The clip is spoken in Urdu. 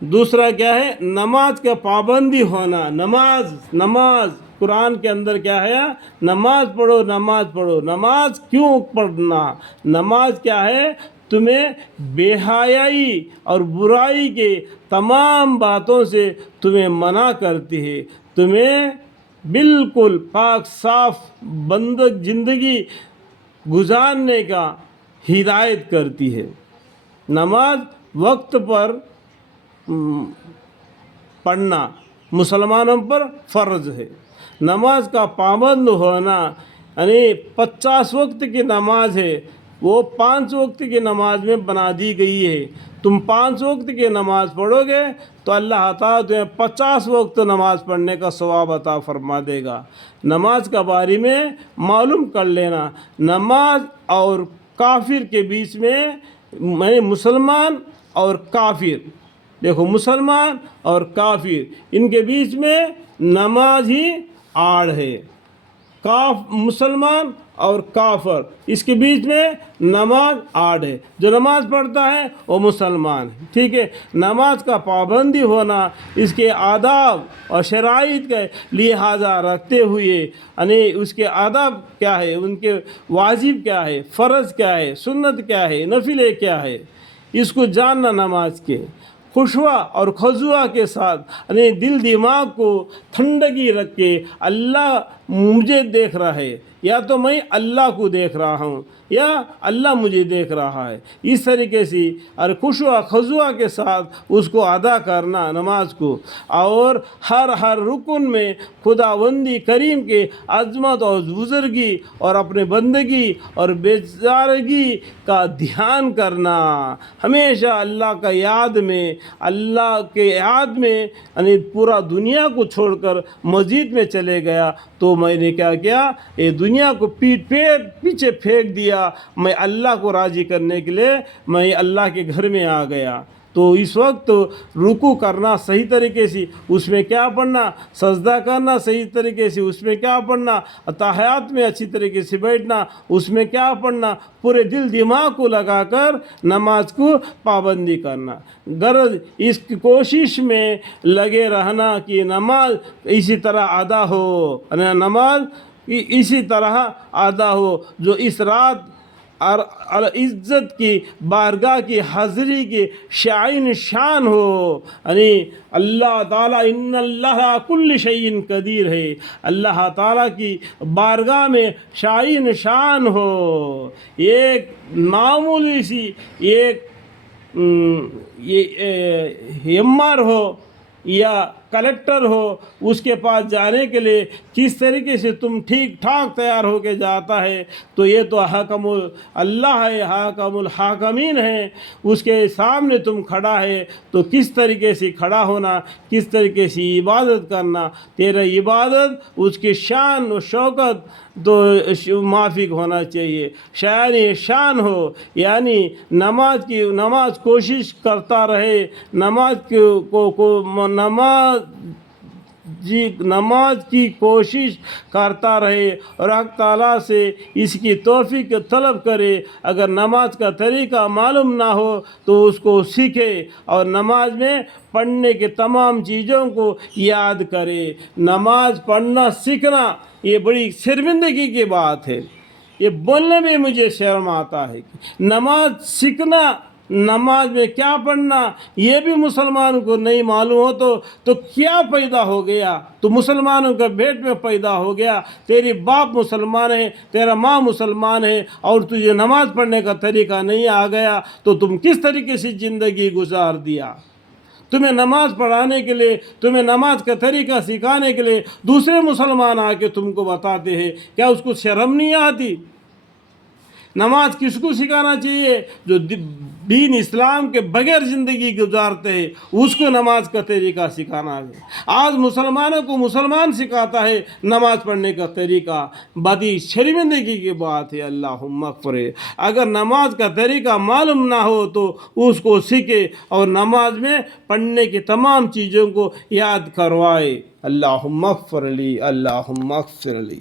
دوسرا کیا ہے؟ نماز کا پابندی ہونا. نماز قرآن کے اندر کیا ہے؟ نماز پڑھو، نماز پڑھو. نماز کیوں پڑھنا؟ نماز کیا ہے؟ تمہیں بے حیائی اور برائی کے تمام باتوں سے تمہیں منع کرتی ہے، تمہیں بالکل پاک صاف بندگ زندگی گزارنے کا ہدایت کرتی ہے. نماز وقت پر پڑھنا مسلمانوں پر فرض ہے. نماز کا پابند ہونا، یعنی 50 وقت کی نماز ہے وہ 5 وقت کی نماز میں بنا دی گئی ہے. تم 5 وقت کی نماز پڑھو گے تو اللہ تعالیٰ تمہیں 50 وقت نماز پڑھنے کا ثواب عطا فرما دے گا. نماز کے بارے میں معلوم کر لینا. نماز اور کافر کے بیچ میں مسلمان اور کافر، دیکھو مسلمان اور کافر ان کے بیچ میں نماز ہی آڑ ہے. مسلمان اور کافر اس کے بیچ میں نماز آڑ ہے. جو نماز پڑھتا ہے وہ مسلمان ہے. ٹھیک ہے. نماز کا پابندی ہونا، اس کے آداب اور شرائط کا لحاظہ رکھتے ہوئے، یعنی اس کے آداب کیا ہے، ان کے واجب کیا ہے، فرض کیا ہے، سنت کیا ہے، نفل کیا ہے، اس کو جاننا. نماز کے خشوع اور خضوع کے ساتھ، یعنی دل دماغ کو ٹھنڈگی رکھ کے، اللہ مجھے دیکھ رہا ہے، یا تو میں اللہ کو دیکھ رہا ہوں یا اللہ مجھے دیکھ رہا ہے، اس طریقے سے اور خشوع خضوع کے ساتھ اس کو ادا کرنا نماز کو. اور ہر رکن میں خداوندی کریم کے عظمت اور بزرگی اور اپنے بندگی اور بیزارگی کا دھیان کرنا. ہمیشہ اللہ کا یاد میں، اللہ کے یاد میں، یعنی پورا دنیا کو چھوڑ کر مسجد میں چلے گیا تو میں نے کیا کیا؟ یہ دنیا کو پیچھے پھینک دیا. میں اللہ کو راضی کرنے کے لیے میں اللہ کے گھر میں آ گیا. تو اس وقت رکوع کرنا صحیح طریقے سے، اس میں کیا پڑھنا، سجدہ کرنا صحیح طریقے سے، اس میں کیا پڑھنا، تحیات میں اچھی طریقے سے بیٹھنا، اس میں کیا پڑھنا، پورے دل دماغ کو لگا کر نماز کو پابندی کرنا. غرض اس کی کوشش میں لگے رہنا کہ نماز اسی طرح ادا ہو، نماز اسی طرح ادا ہو جو اس رات اور عزت کی بارگاہ کی حاضری کی شائن شان ہو. یعنی اللہ تعالیٰ ان اللہ کل شیء قدیر ہے، اللہ تعالیٰ کی بارگاہ میں شائن شان ہو. ایک معمولی سی ایک ایم آر ہو یا کلیکٹر ہو، اس کے پاس جانے کے لیے کس طریقے سے تم ٹھیک ٹھاک تیار ہو کے جاتا ہے، تو یہ تو حاکم اللہ ہے، حاکم الحاکمین ہے. اس کے سامنے تم کھڑا ہے تو کس طریقے سے کھڑا ہونا، کس طریقے سے عبادت کرنا، تیرا عبادت اس کی شان و شوکت تو موافق ہونا چاہیے، شان شان ہو. یعنی نماز کوشش کرتا رہے، نماز کی کوشش کرتا رہے اور حق تعالیٰ سے اس کی توفیق طلب کرے. اگر نماز کا طریقہ معلوم نہ ہو تو اس کو سیکھے اور نماز میں پڑھنے کے تمام چیزوں کو یاد کرے. نماز پڑھنا سیکھنا یہ بڑی شرمندگی کی بات ہے، یہ بولنے میں مجھے شرم آتا ہے. نماز سیکھنا، نماز میں کیا پڑھنا یہ بھی مسلمانوں کو نہیں معلوم ہو تو کیا پیدا ہو گیا؟ تو مسلمانوں کا پیٹ میں پیدا ہو گیا. تیری باپ مسلمان ہے، تیرا ماں مسلمان ہے، اور تجھے نماز پڑھنے کا طریقہ نہیں آ گیا تو تم کس طریقے سے زندگی گزار دیا؟ تمہیں نماز پڑھانے کے لیے، تمہیں نماز کا طریقہ سکھانے کے لیے دوسرے مسلمان آ کے تم کو بتاتے ہیں، کیا اس کو شرم نہیں آتی؟ نماز کس کو سکھانا چاہیے؟ جو دین اسلام کے بغیر زندگی گزارتے ہیں اس کو نماز کا طریقہ سکھانا ہے. آج مسلمانوں کو مسلمان سکھاتا ہے نماز پڑھنے کا طریقہ، بڑی شرمندگی کی بات ہے. اللہم اغفر. اگر نماز کا طریقہ معلوم نہ ہو تو اس کو سیکھے اور نماز میں پڑھنے کی تمام چیزوں کو یاد کروائے. اللہم اغفر لی، اللہم اغفر لی.